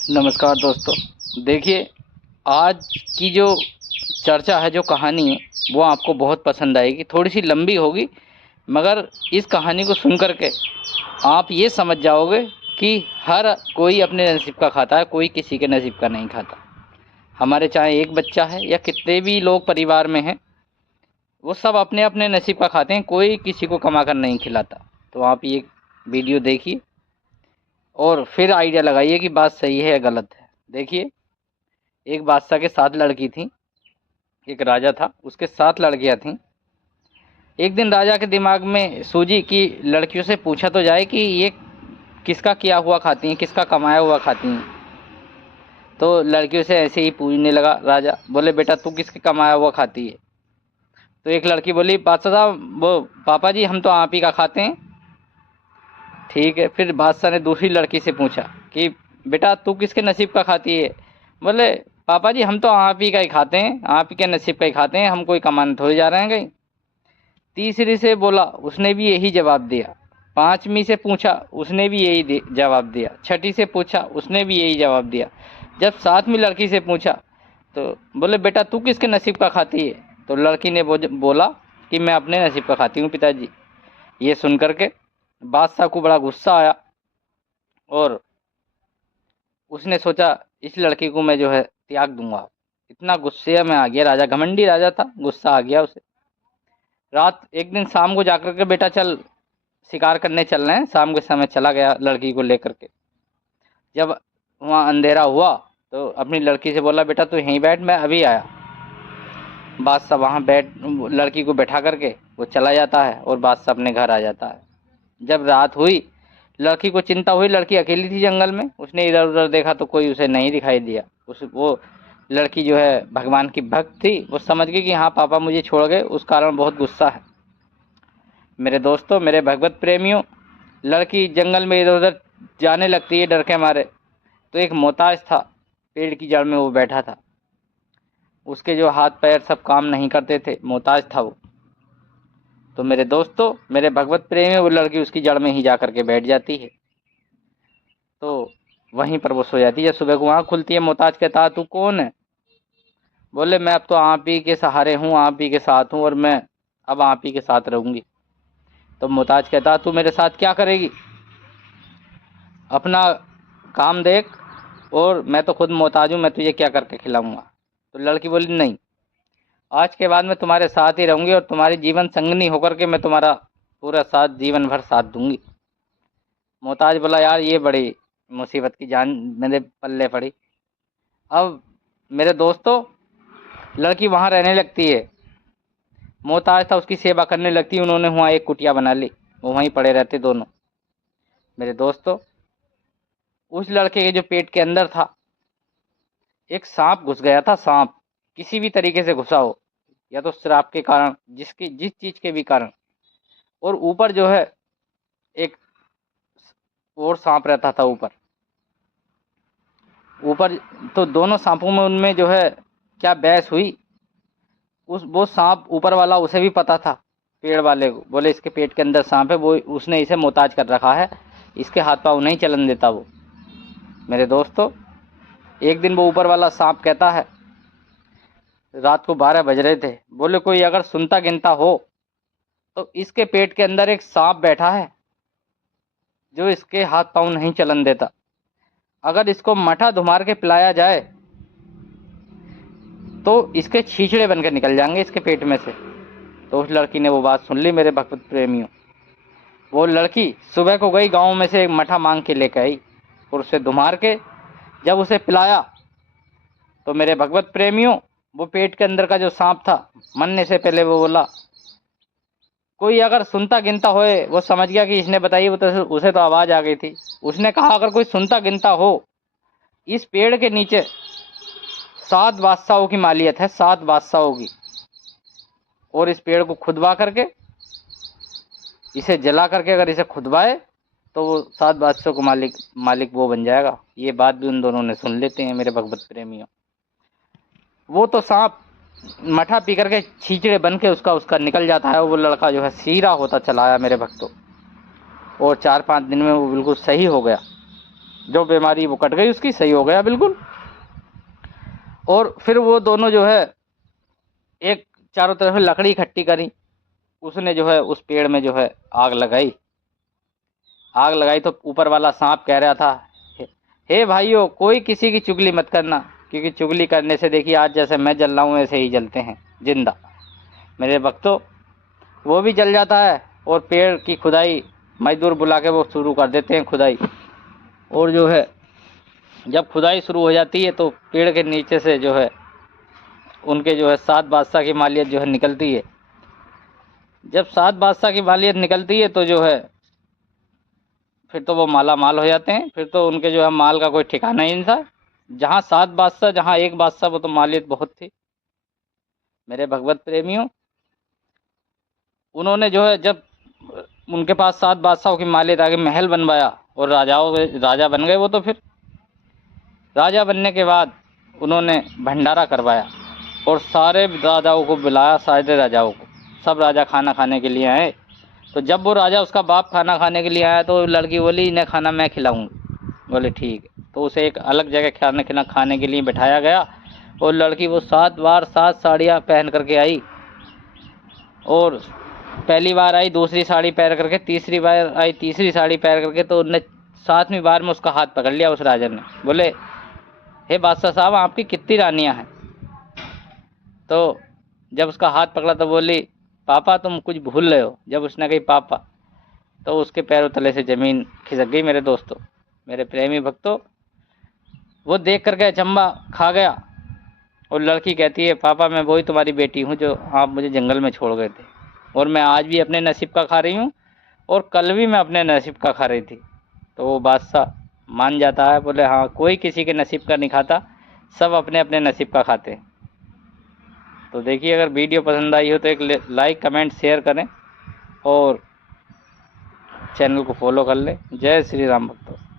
नमस्कार दोस्तों। देखिए, आज की जो चर्चा है, जो कहानी है, वो आपको बहुत पसंद आएगी। थोड़ी सी लंबी होगी, मगर इस कहानी को सुन कर के आप ये समझ जाओगे कि हर कोई अपने नसीब का खाता है, कोई किसी के नसीब का नहीं खाता। हमारे चाहे एक बच्चा है या कितने भी लोग परिवार में हैं, वो सब अपने अपने नसीब का खाते हैं, कोई किसी को कमा कर नहीं खिलाता। तो आप ये वीडियो देखिए और फिर आइडिया लगाइए कि बात सही है या गलत है। देखिए, एक बादशाह के 7 लड़की थी। एक राजा था, उसके 7 लड़कियां थीं। एक दिन राजा के दिमाग में सूझी कि लड़कियों से पूछा तो जाए कि ये किसका किया हुआ खाती हैं, किसका कमाया हुआ खाती हैं। तो लड़कियों से ऐसे ही पूछने लगा राजा। बोले, बेटा तू किसके कमाया हुआ खाती है? तो एक लड़की बोली, बादशाह साहब, वो पापा जी, हम तो आप ही का खाते हैं। ठीक है। फिर बादशाह ने दूसरी लड़की से पूछा कि बेटा तू किसके नसीब का खाती है? बोले, पापा जी हम तो आप ही का ही खाते हैं, आप ही के नसीब का ही खाते हैं, हम कोई कमाने थोड़ी जा रहे हैं कहीं। तीसरी से बोला, उसने भी यही जवाब दिया। पांचवी से पूछा, उसने भी यही जवाब दिया। छठी से पूछा, उसने भी यही जवाब दिया। जब सातवीं लड़की से पूछा तो बोले, बेटा तू किसके नसीब का खाती है? तो लड़की ने बोला कि मैं अपने नसीब का खाती हूँ पिताजी। ये सुन करके बादशाह को बड़ा गुस्सा आया और उसने सोचा इस लड़की को मैं जो है त्याग दूंगा। इतना गुस्से में आ गया राजा, घमंडी राजा था, गुस्सा आ गया उसे। एक दिन शाम को जाकर के, बेटा चल शिकार करने चल रहे हैं। शाम के समय चला गया लड़की को लेकर के। जब वहाँ अंधेरा हुआ तो अपनी लड़की से बोला, बेटा तू यहीं बैठ, मैं अभी आया। बादशाह वहाँ लड़की को बैठा करके वो चला जाता है और बादशाह अपने घर आ जाता है। जब रात हुई, लड़की को चिंता हुई, लड़की अकेली थी जंगल में। उसने इधर उधर देखा तो कोई उसे नहीं दिखाई दिया। वो लड़की जो है भगवान की भक्त थी। वो समझ गई कि हाँ पापा मुझे छोड़ गए, उस कारण बहुत गुस्सा है। मेरे दोस्तों, मेरे भगवत प्रेमियों, लड़की जंगल में इधर उधर जाने लगती है डर के मारे। तो एक मोहताज था, पेड़ की जड़ में वो बैठा था। उसके जो हाथ पैर सब काम नहीं करते थे, मोहताज था वो। तो मेरे दोस्तों, मेरे भगवत प्रेमी, वो लड़की उसकी जड़ में ही जा करके बैठ जाती है। तो वहीं पर वो सो जाती है। सुबह को आँख खुलती है, मोहताज कहता है, तू कौन है? बोले, मैं अब तो आप ही के सहारे हूँ, आप ही के साथ हूँ और मैं अब आप ही के साथ रहूँगी। तो मोहताज कहता है, तू मेरे साथ क्या करेगी? अपना काम देख, और मैं तो खुद मोहताज हूँ, मैं तुझे क्या करके खिलाऊंगा? तो लड़की बोली, नहीं, आज के बाद मैं तुम्हारे साथ ही रहूँगी और तुम्हारी जीवन संगनी होकर के मैं तुम्हारा पूरा साथ जीवन भर साथ दूंगी। मोहताज बोला, यार ये बड़ी मुसीबत की जान मेरे पल्ले पड़ी। अब मेरे दोस्तों, लड़की वहाँ रहने लगती है। मोहताज था, उसकी सेवा करने लगती है। उन्होंने वहाँ एक कुटिया बना ली, वो वहीं पड़े रहते दोनों। मेरे दोस्तों, उस लड़के के जो पेट के अंदर था, एक सांप घुस गया था। सांप किसी भी तरीके से घुसा हो, या तो श्राप के कारण, जिस चीज के भी कारण। और ऊपर जो है एक और सांप रहता था ऊपर। तो दोनों सांपों में उनमें जो है क्या बहस हुई। वो सांप ऊपर वाला, उसे भी पता था, पेड़ वाले को। बोले, इसके पेट के अंदर सांप है, वो उसने इसे मोहताज कर रखा है, इसके हाथ पाँव नहीं चलन देता वो। मेरे दोस्तों, एक दिन वो ऊपर वाला सांप कहता है, रात को 12 बज रहे थे, बोले, कोई अगर सुनता गिनता हो तो इसके पेट के अंदर एक सांप बैठा है जो इसके हाथ पाँव नहीं चलन देता। अगर इसको मठा धुमार के पिलाया जाए तो इसके छींचड़े बनकर निकल जाएंगे इसके पेट में से। तो उस लड़की ने वो बात सुन ली। मेरे भक्त प्रेमियों, वो लड़की सुबह को गई, गांव में से एक मठा मांग के लेकर आई और उसे धुमार के जब उसे पिलाया तो मेरे भगवत प्रेमियों, वो पेट के अंदर का जो सांप था, मरने से पहले वो बोला, कोई अगर सुनता गिनता होए। वो समझ गया कि इसने बताई, वो तो उसे तो आवाज आ गई थी। उसने कहा, अगर कोई सुनता गिनता हो, इस पेड़ के नीचे 7 बादशाहों की मालियत है, 7 बादशाहों की। और इस पेड़ को खुदवा करके, इसे जला करके अगर इसे खुदवाए तो वो 7 बादशाहों को मालिक वो बन जाएगा। ये बात भी उन दोनों ने सुन लेते हैं मेरे भगवत प्रेमियों। वो तो सांप मठा पी करके छींचड़े बन के उसका निकल जाता है। वो लड़का जो है सीरा होता चला आया मेरे भक्तों, और 4-5 दिन में वो बिल्कुल सही हो गया। जो बीमारी वो कट गई, उसकी सही हो गया बिल्कुल। और फिर वो दोनों जो है एक चारों तरफ से लकड़ी इकट्ठी करी, उसने जो है उस पेड़ में जो है आग लगाई। आग लगाई तो ऊपर वाला सांप कह रहा था, हे भाइयों, कोई किसी की चुगली मत करना, क्योंकि चुगली करने से देखिए आज जैसे मैं जल रहा हूँ ऐसे ही जलते हैं जिंदा। मेरे भक्तों, वो भी जल जाता है और पेड़ की खुदाई मजदूर बुला के वो शुरू कर देते हैं खुदाई। और जो है जब खुदाई शुरू हो जाती है तो पेड़ के नीचे से जो है उनके जो है 7 बादशाह की मालियत जो है निकलती है। जब 7 बादशाह की मालियत निकलती है तो जो है फिर तो वो माला माल हो जाते हैं। फिर तो उनके जो है माल का कोई ठिकाना ही नहीं था। जहाँ 7 बादशाह, जहाँ एक बादशाह, वो तो मालियत बहुत थी। मेरे भगवत प्रेमियों, उन्होंने जो है जब उनके पास 7 बादशाहों की मालियत आगे महल बनवाया और राजा बन गए वो। तो फिर राजा बनने के बाद उन्होंने भंडारा करवाया और सारे राजाओं को बुलाया, सारे राजाओं को। सब राजा खाना खाने के लिए आए। तो जब वो राजा, उसका बाप खाना खाने के लिए आया तो लड़की बोली, इन्हें खाना मैं खिलाऊंगी। बोले ठीक है। तो उसे एक अलग जगह खाने के लिए बिठाया गया। और लड़की वो 7 बार 7 साड़ियाँ पहन करके आई। और पहली बार आई दूसरी साड़ी पहन करके, तीसरी बार आई तीसरी साड़ी पहन करके। तो उनने 7वीं बार में उसका हाथ पकड़ लिया उस राजा ने। बोले, हे बादशाह साहब, आपकी कितनी रानियाँ हैं? तो जब उसका हाथ पकड़ा तो बोली, पापा तुम कुछ भूल रहे हो। जब उसने कही पापा, तो उसके पैरों तले से ज़मीन खिसक गई। मेरे दोस्तों, मेरे प्रेमी भक्तों, वो देख करके अचंभा खा गया। और लड़की कहती है, पापा मैं वही तुम्हारी बेटी हूँ जो आप मुझे जंगल में छोड़ गए थे, और मैं आज भी अपने नसीब का खा रही हूँ और कल भी मैं अपने नसीब का खा रही थी। तो वो बादशाह मान जाता है। बोले, हाँ, कोई किसी के नसीब का नहीं खाता, सब अपने अपने नसीब का खाते हैं। तो देखिए, अगर वीडियो पसंद आई हो तो एक लाइक कमेंट शेयर करें और चैनल को फॉलो कर लें। जय श्री राम भक्तों।